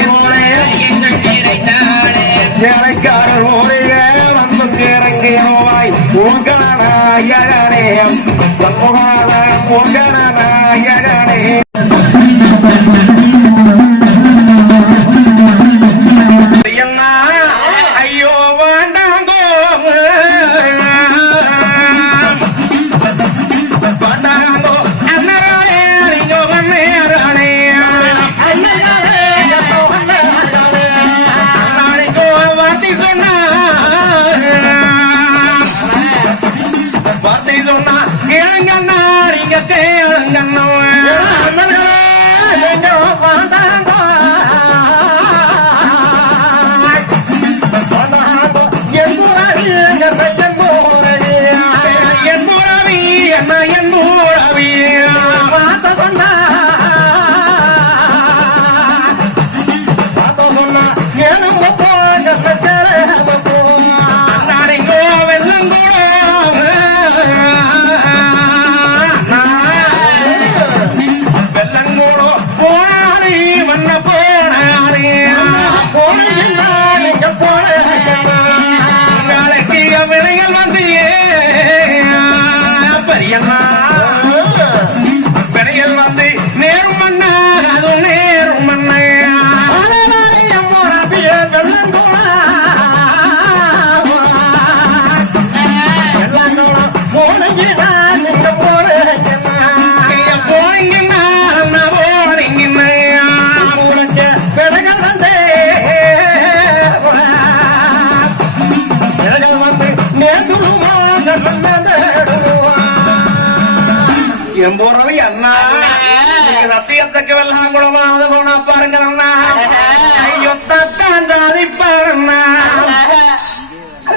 போலே இறைக்காரர் போலே வந்து இறங்கி நோவாய். மூலவி என்ன என் போறவை அண்ணா நீங்க சத்தியத்துக்கு வெள்ளம் குளமாவது போனா பாருங்க அண்ணா ஐயோ தத்தான் சாதிப்பாருண்ணா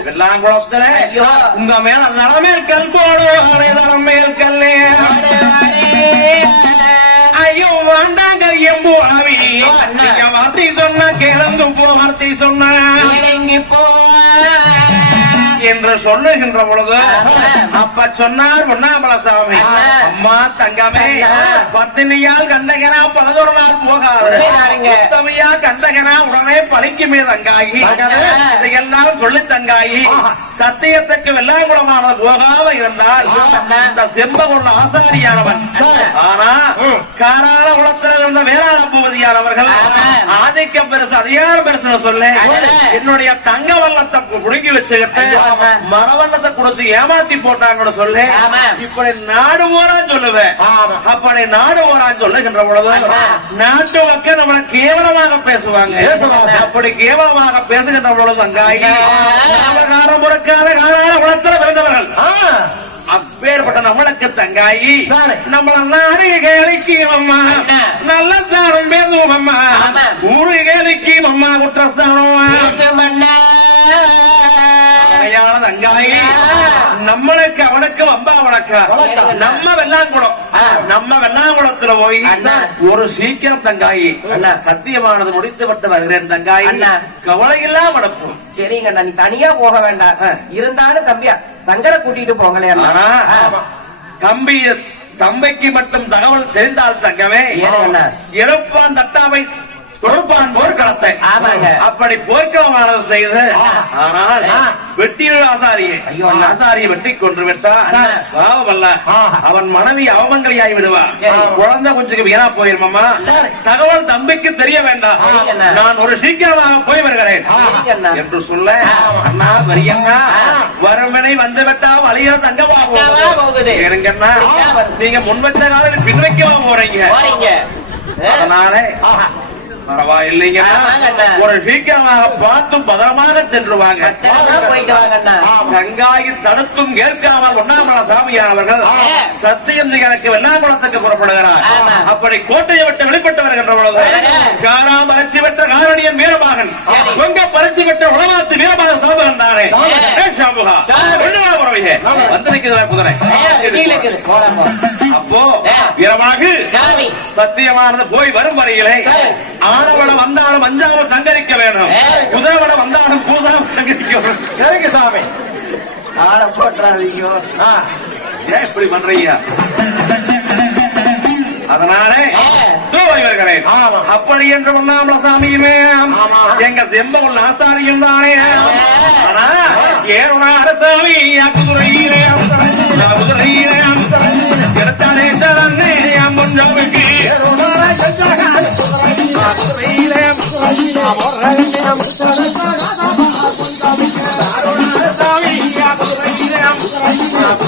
வெள்ளாங்குளத்துல உங்க மேல நலமேல் கல் போடும் நலமேல் கல்லு என்று சொல்லுகின்ற பொழுது அப்ப சொன்னார் பொன்னாமலசாமி. அம்மா தங்கமே பத்தினியால் கண்டகனா பலதொரு நாள் போகாது. உத்தமையா கண்டகனா உடனே பழிக்குமே தங்காயி. இதையெல்லாம் சொல்லி தங்காயி சத்தியத்துக்கு வெள்ளாங்குளமானது போகாம இருந்தால் இந்த செம்பகுள்ள ஆசாரியானவன் ஆனா காராள குளத்தில் இருந்த வேளாண் பூபதியானவர்கள் ஆதிக்கம் பெருசு அதிகாரம் பெருசுன்னு சொல்லு என்னுடைய தங்க வல்லத்தை புடுங்கி வச்சுக்கிட்டு. மரவல்லத்தை கொடுத்து ஏமாத்தி போட்டாங்கன்னு சொல்லு. இப்படி நாடு போறான்னு சொல்லுவேன். அப்படி நாடு போறான்னு சொல்லுகின்ற பொழுது. நாட்டு மக்கள் நம்மளை கேவலமாக பேசுவாங்க பேசுவாங்க. அப்படி கேவலமாக பேசுகின்ற பொழுது அங்காயி நாமகாரம் முறக்காத காராள குளத்தில் பிறந்தவர்கள் அப்பேற்பட்ட நம்மளுக்கு தங்காயி. நம்மள நாடு கேளிக்கு அம்மா. நல்ல சாரம் பேசுவோம் அம்மா. ஊரு கேளிக்கு அம்மா குற்றசாரம் தங்காயி நம்மளுக்கு அவனுக்கு வம்பா அவனுக்கு நம்ம வெள்ளாங்குளம். நம்ம வெள்ளாங்குளத்துல போய். ஒரு சீக்கிரம் தங்காயி. சத்தியமானது முடித்து விட்டு வருகிறேன் தங்காயி. கவலை இல்லாம நடப்போம் சரிங்க நீ தனியா போக வேண்டாம். இருந்தாலும் தம்பியா சங்கரை கூட்டிட்டு போங்களே. தம்பி தம்பிக்கு மட்டும் தகவல் தெரிந்தால் தங்கமே ஏனுங்கண்ணா? எழுப்பான் தொடுப்பான் போர்க்களத்தை. அப்படி போர்க்களமானது செய்து ஆனால் ஆ. வெட்டியில் ஆசாரியை. ஆசாரியை வெட்டி கொன்று. பாவமல்ல ஆஹா. அவன் மனைவி அவமங்கலியாகி விடுவான் சரி. குழந்தை கொஞ்சம் வீணா போயிருமாமா. தகவல் தம்பிக்கு தெரிய வேண்டாம். நான் ஒரு சீக்கிரமாக போய் வருகிறேன். என்று சொல்ல அண்ணா வரியண்ணா வருமனை வந்து விட்டா வழியில தங்கவா போகுது. வரும். நீங்க முன் வச்ச காலம் பின் வைக்கவா போறீங்க போறீங்க அதனால பரவாயில்லைங்கண்ணா ஆமாங்கண்ணா. ஒரு சீக்கிரமாக பார்த்து பத்திரமா போயிட்டு வாங்கண்ணா கங்காயில் தடுத்தும் ஏற்காமல் ஒன்னாமல சாமியானவர்கள் சத்தியம் எனக்கு வெள்ளாங்குளத்துக்கு புறப்படுகிறார். அப்படி கோட்டையை விட்டு வெளிப்பட்டு வருகின்ற பொழுது. காரா பறிச்சு பெற்ற காரணியன் வீரமகன். பொங்க பறிச்சு பெற்ற உலமாத்து வீரமாக சாபகன் தானே ஆமா. ஏ சாபுகா சரி. சொல்லுவா உறவையே வந்து நிற்கிறது குதிரை அப்போ. வீரமாக சத்தியமானது போய் வரும் வரையிலே. ஆனவள வந்தாலும் அஞ்சாமல் சங்கரிக்க வேணும் சரி. குதிரவள வந்தாலும் பூசாமல் சங்கரிக்க வேணும் சரிங்க சாமி. ஆளை போட்டுறாதீங்க. ஏன் இப்படி பண்றீங்க? அதனால ஆ. தூவரி வருகிறேன். ஆமா. அப்படி என்று ஒன்னாமல சாமியுமே. எங்க செம்பகுள் ஆசாரியும் தானே. ஆனா ஏறுனார சாமி குதிரையிலே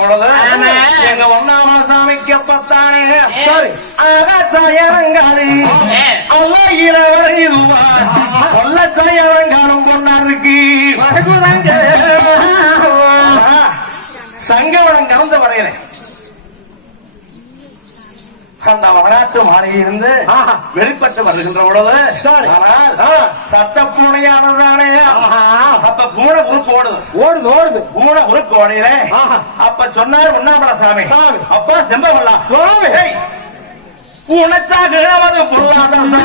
பொழுது. எங்க ஒன்னாம சாமிக்கு பத்தானே சரி. அகச்சயனங்களே அல்லாயிர வருதுவார் சொல்லச்சயனங்களும் பொன்னாருக்கு. சங்கவனம் கலந்து வரையிறேன் அந்த வரலாற்று மாலையிலிருந்து. வெளிப்பட்டு வருகின்ற பொழுது சரி. ஆனால் ஆ. சட்ட பூனையானதுதானே அப்ப பூனை உருக்கு ஓடுது ஓடுது ஓடுது பூனை உருக்கு ஓடையிலே. அப்ப சொன்னார் உண்ணாமல சாமி. அப்பா செம்பவல்லா சுவாமி. பூனத்தாக நமது பொருளாதார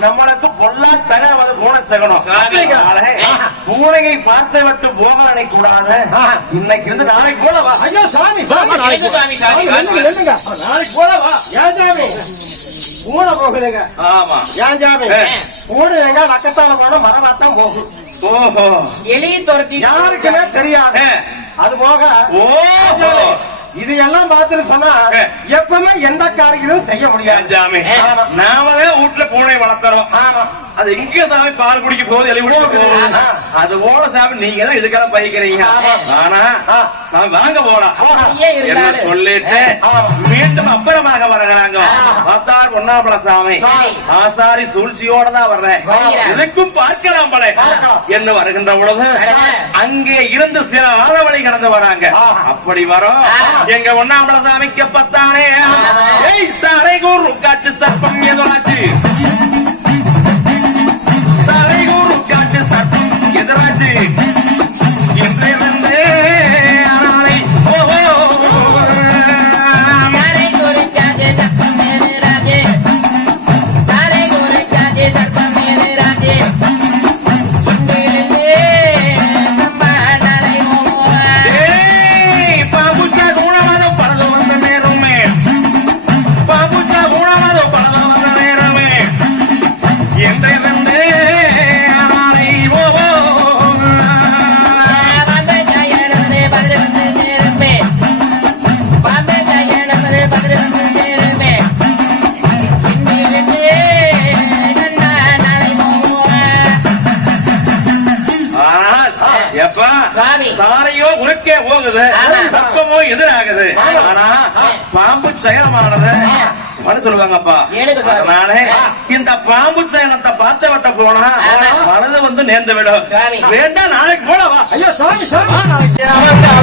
நம்மளுக்கு பொல்லா சகவது பூனை சகனம். பூனையை பார்த்து விட்டு போக நினைக்கூடாது ஆஹா. இன்னைக்கு இருந்து நாளைக்கு போல வா. ஐயா சாமி சாமி எதுக்கு சாமி. நாளைக்கு போல வா. ஏன் சாமி? பூனை போகுதுங்க. ஆமா. ஏன் சாமி. பூனை எங்க? நக்கத்தால போனா மரமாத்தான் போகும். ஓஹோ. எலியை துரத்தி யாருக்குமே தெரியாது. அது போக ஓஹோ. இது எல்லாம் பார்த்துட்டு சொன்னா. எப்பவுமே எந்த காரியங்களும் செய்ய முடியாது ஜாமி ஆமா. நாமளே வீட்டுல பூனை வளர்த்துறோம் ஆமா அது எங்க சாமி பால் குடிக்க போகுது எலி குடிக்க போகுது ஆமா. அது போல சாமி நீங்க தான் இதுக்கெல்லாம் பயிக்கிறீங்க. ஆனா. சாமி வாங்க போலாம் என்ன சொல்லிட்டு. மீண்டும் அப்புறமாக வருகிறாங்க ஆமா. பார்த்தார் ஒன்னாம்பல சாமி. ஆசாரி சூழ்ச்சியோட தான் வர்றேன். இதுக்கும் பார்க்கலாம் பல. என்ன வருகின்ற பொழுது. அங்கே இருந்து சில ஆதவழி கடந்து வராங்க. அப்படி வரும். எங்க ஒன்னாம்பல சாமிக்கு பத்தானே ஏய் சாரை குரு காற்று சர்ப்பம் எதிராச்சு ஆனா பாம்பு செயலமானது மனு சொல்லுவாங்கப்பா? அதனால இந்த பாம்பு செயலத்தை பார்த்து விட்ட போனா. மனது வந்து நேர்ந்து விடும் சாமி. வேண்டாம் நாளைக்கு போலவா ஐயா சாமி சாமி